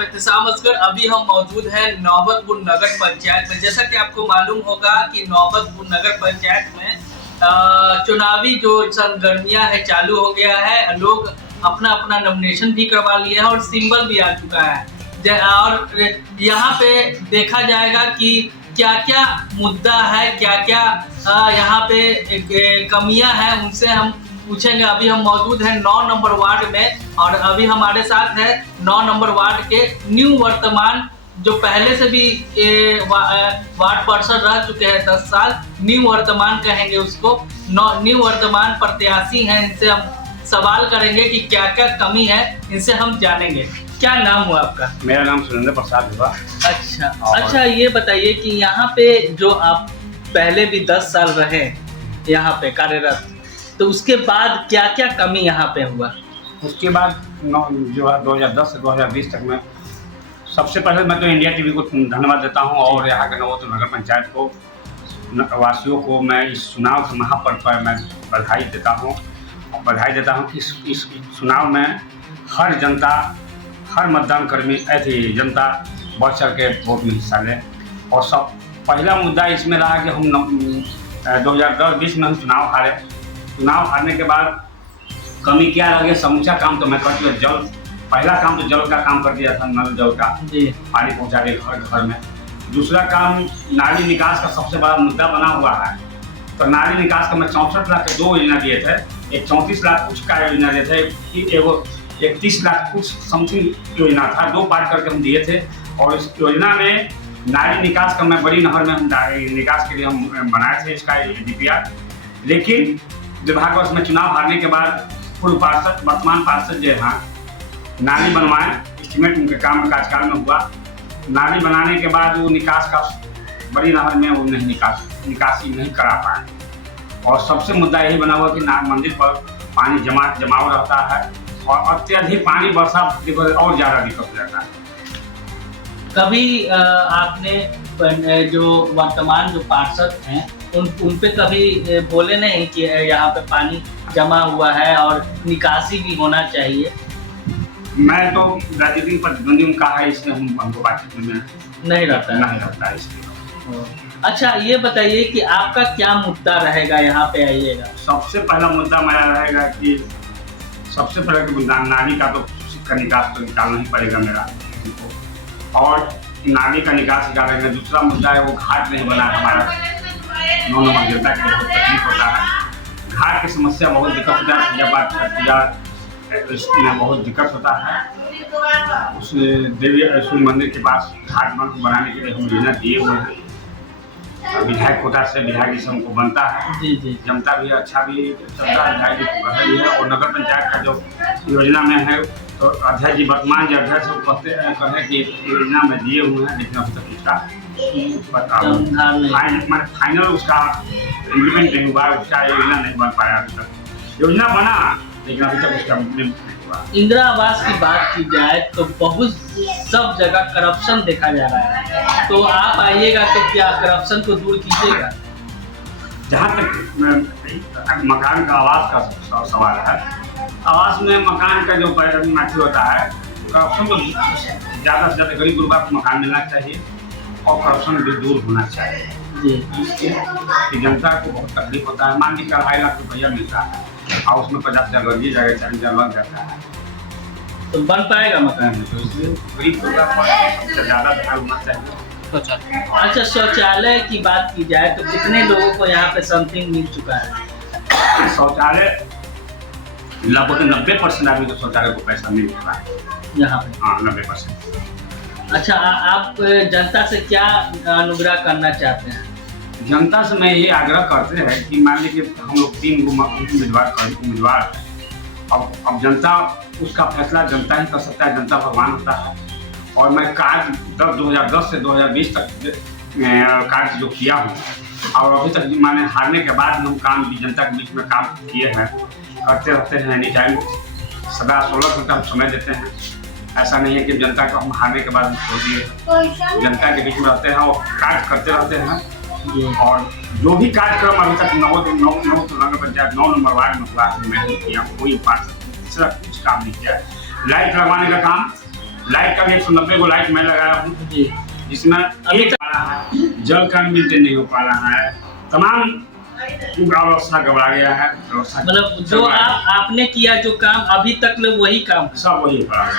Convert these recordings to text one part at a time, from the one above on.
नाम एहतसाम असगर। अभी हम मौजूद हैं नौबतपुर नगर पंचायत में। जैसा कि आपको मालूम होगा कि नौबतपुर नगर पंचायत में चुनावी जो सरगर्मियां है चालू हो गया है। लोग अपना अपना नॉमिनेशन भी करवा लिए हैं और सिंबल भी आ चुका है। और यहाँ पे देखा जाएगा कि क्या क्या मुद्दा है, क्या क्या यहाँ पे कमियां हैं, उनसे हम पूछेंगे। अभी हम मौजूद हैं 9 नंबर वार्ड में और अभी हमारे साथ है 9 नंबर वार्ड के न्यू वर्तमान, जो पहले से भी वार्ड पार्षद रह चुके हैं 10 साल। न्यू वर्तमान कहेंगे उसको, न्यू वर्तमान प्रत्याशी हैं। इनसे हम सवाल करेंगे कि क्या क्या कमी है, इनसे हम जानेंगे। क्या नाम हुआ आपका? मेरा नाम सुरेंद्र प्रसाद हुआ। अच्छा, ये बताइए कि यहाँ पे जो आप पहले भी 10 साल रहे यहाँ पे कार्यरत, तो उसके बाद क्या क्या कमी यहाँ पे हुआ? उसके बाद जो है 2010 से 2020 तक में सबसे पहले मैं तो इंडिया टीवी को धन्यवाद देता हूँ और यहाँ के नौबतपुर नगर पंचायत को वासियों को मैं इस चुनाव के महापर्व पर मैं बधाई देता हूँ कि इस चुनाव में हर जनता, हर मतदान कर्मी ऐसी जनता बढ़ चढ़ के वोट में हिस्सा ले। और सब पहला मुद्दा इसमें रहा कि हम 2010-20 में हम चुनाव हारे। चुनाव हारने के बाद कमी क्या लगे, समूचा काम तो मैं कर दिया। जल, पहला काम तो जल का काम कर दिया था, नल जल का पानी पहुंचा के घर घर में। दूसरा काम नाली निकास का सबसे बड़ा मुद्दा बना हुआ है। तो नाली निकास का मैं 64 लाख के 2 योजना दिए थे। एक 34 लाख कुछ का योजना दिए थे, एगो 31 लाख कुछ समथिंग योजना था। 2 पार्ट करके हम दिए थे। और इस योजना में नाली निकास का मैं बड़ी नहर में हम निकास के लिए हम बनाए थे इसका DPR। लेकिन दुर्भाग्यवश में चुनाव हारने के बाद पूर्व पार्षद, वर्तमान पार्षद जो है नाली बनवाए, एस्टीमेट उनके काम कार्यकाल में हुआ। नाली बनाने के बाद वो निकास का बड़ी नहर में वो नहीं निकासी नहीं करा पाए। और सबसे मुद्दा यही बना हुआ कि मंदिर पर पानी जमाव रहता है और अत्यधिक पानी वर्षा और ज़्यादा दिक्कत हो जाता है। कभी आपने जो वर्तमान जो पार्षद हैं उन पे कभी बोले नहीं कि यहाँ पे पानी जमा हुआ है और निकासी भी होना चाहिए? मैं तो राजनीतिक प्रतिद्वंदी उनका है, इसलिए हमको बातचीत में नहीं रहता है इसलिए। अच्छा, ये बताइए कि आपका क्या मुद्दा रहेगा यहाँ पे आइएगा? सबसे पहला मुद्दा मेरा रहेगा कि सबसे पहले नाली का तो निकास तो निकालना ही पड़ेगा मेरा, और नाली का निकास निकालेंगे। दूसरा मुद्दा है वो घाट नहीं बना हमारा 9 नंबर जनता के बहुत तकलीफ होता है। घाट की समस्या बहुत दिक्कत होता है, पूजा बहुत दिक्कत होता है। उस देवी सूर्य मंदिर के पास घाट बनाने के लिए हम योजना दिए हुए हैं। विधायक कोटा से विधायक जी हमको बनता है। जी। जनता भी अच्छा भी चलता है, विधायक जी कर रही है। और नगर पंचायत का जो योजना में है तो अध्यक्ष जी, वर्तमान जो अध्यक्ष कहें कि योजना में दिए हुए हैं, लेकिन अभी तक उसका फाइनल उसका इम्प्लीमेंट नहीं हुआ, उसका योजना नहीं बन पाया। अभी तक योजना बना लेकिन अभी तक उसका इम्प्लीमेंट नहीं हुआ। इंदिरा आवास की बात की जाए तो बहुत सब जगह करप्शन देखा जा रहा है, तो आप आइएगा तो क्या करप्शन को दूर कीजिएगा? जहाँ तक मकान का आवास का सवाल है, आवास में मकान का जो माफी होता है, करप्शन तो ज़्यादा से ज़्यादा गरीब गुरबा को मकान मिलना चाहिए और करप्शन भी दूर होना चाहिए। कि जनता को बहुत तकलीफ होता है। मान लीजिए 2.5 लाख रुपया मिलता है और उसमें 50,000 लग जाएगा, 40,000 लग जाता है, तो बन पाएगा मकान? तो इसलिए गरीब गुरबा पर सबसे ज़्यादा ध्यान होना चाहिए। अच्छा, शौचालय की बात की जाए तो कितने लोगों को यहाँ पे समथिंग मिल चुका है? शौचालय लगभग 90% आदमी को शौचालय को पैसा मिल चुका है यहाँ पे। हाँ, 90%। अच्छा, आप जनता से क्या अनुग्रह करना चाहते हैं? जनता से मैं ये आग्रह करते हैं कि मान लीजिए हम लोग 3 उम्मीदवार हैं। अब जनता, उसका फैसला जनता ही कर सकता है, जनता भगवान होता है। और मैं कार्य 2010 से 2020 तक कार्य जो किया हूँ और अभी तक मैंने हारने के बाद हम काम भी जनता के बीच में काम किए हैं, करते रहते हैं। एनी टाइम सदा 16 घंटा हम समय देते हैं। ऐसा नहीं है कि जनता को हम हारने के बाद हम छोड़ दिए। जनता के बीच में रहते हैं और कार्य करते रहते हैं। और जो भी कार्यक्रम अभी तक नगर पंचायत 9 नंबर वार्ड में हुआ, मैंने किया, कोई तीसरा कुछ काम नहीं किया। लाइट लगवाने का काम लाइट का भी 190 को लाइट मैं लगाया हूँ, जी जिसमें अभी एक आ रहा है, जल का मेंटेन नहीं हो पा रहा है, तमाम व्यवस्था गड़बड़ा गया है। व्यवस्था मतलब जो आपने किया जो काम अभी तक में वही काम सब वही पड़ा है,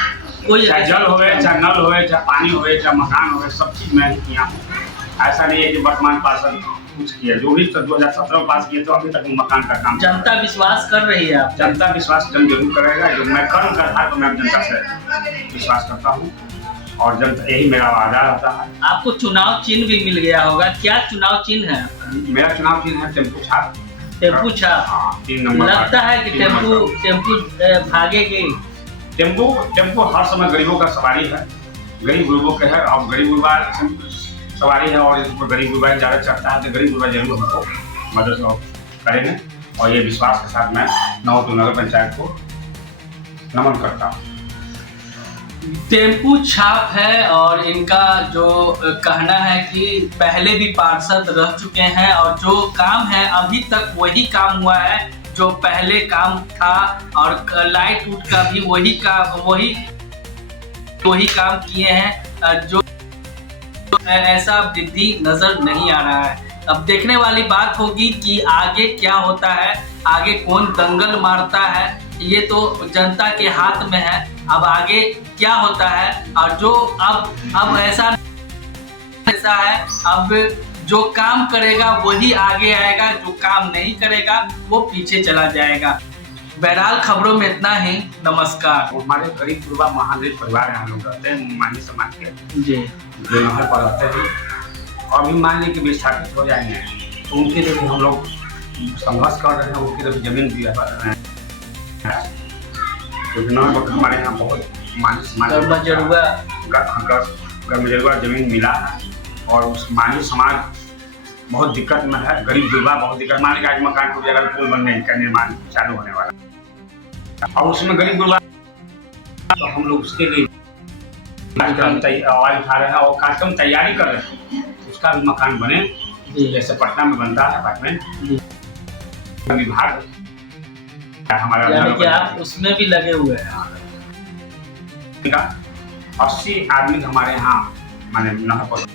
कोई चाहे जल होवे, चाहे नल होवे, चाहे पानी होवे, चाहे मकान होवे, सब चीज मैं ही किया हूँ। ऐसा नहीं है कि वर्तमान पार्षद कुछ किया, जो भी 2017 में पास किए तो अभी तक मकान का काम। जनता विश्वास कर रही है आप? जनता विश्वास जन जरूर करेगा, जो मैं कर्म करता तो मैं जनता से विश्वास करता हूँ और जनता यही मेरा वादा रहता है। आपको चुनाव चिन्ह भी मिल गया होगा, क्या चुनाव चिन्ह है आपका? मेरा चुनाव चिन्ह है टेम्पू छाप। टेम्पू छाप? हाँ, 3 नंबर लगता है कि टेम्पू भागेगी? टेम्पो हर समय गरीबों का सवारी है, गरीब गुरबों के है, और गरीब गुरबा सवारी है और इस पर गरीब गुरबा ज़्यादा चढ़ता है तो गरीब गुरबा जरूर हमको मदद करेंगे। और ये विश्वास के साथ मैं नौतू नगर पंचायत को नमन करता हूँ। टेम्पू छाप है और इनका जो कहना है कि पहले भी पार्षद रह चुके हैं और जो काम है अभी तक वही काम हुआ है जो पहले काम था, और लाइट उट का भी वही काम किए हैं, जो ऐसा वृद्धि नजर नहीं आ रहा है। अब देखने वाली बात होगी कि आगे क्या होता है, आगे कौन दंगल मारता है, ये तो जनता के हाथ में है। अब आगे क्या होता है और जो अब ऐसा है, अब जो काम करेगा वही आगे आएगा, जो काम नहीं करेगा वो पीछे चला जाएगा। बहरहाल खबरों में इतना ही। नमस्कार। हमारे गरीब गुरबा महागरीब परिवार यहाँ लोग रहते हैं, मानी समाज के जी, जो यहाँ पर रहते हैं और भी मान ली कि विस्थापित हो जाएंगे तो उनके लिए भी हम लोग संघर्ष कर रहे हैं, उनके लिए भी जमीन भी है क्योंकि हमारे यहाँ बहुत मानी समाज गरमजरुआ जमीन मिला है और उस मानी समाज बहुत दिक्कत में है, गरीब गुरबा बहुत दिक्कत। मान लीजिए आज मकान को जगह पुल बनने का निर्माण चालू होने वाला और उसमें गरीब गुरबा, तो हम लोग उसके लिए आवाज उठा रहे हैं और कार्यक्रम तैयारी कर रहे हैं, उसका भी मकान बने जैसे पटना में बनता है अपार्टमेंट विभाग हमारा, यानी कि आप उसमें भी लगे हुए हैं। 80 आदमी हमारे यहाँ माने नहर पर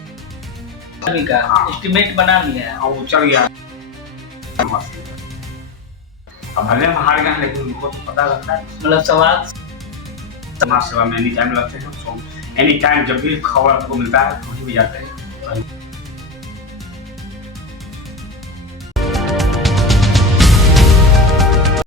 का एस्टिमेट बना लिया है और चल गया। अब भले हम हार गए लेकिन उनको तो पता लगता है, मतलब समाज सेवा में एनी टाइम लगते हैं, एनी टाइम जब भी खबर आपको मिलता है तो भी जाते हैं।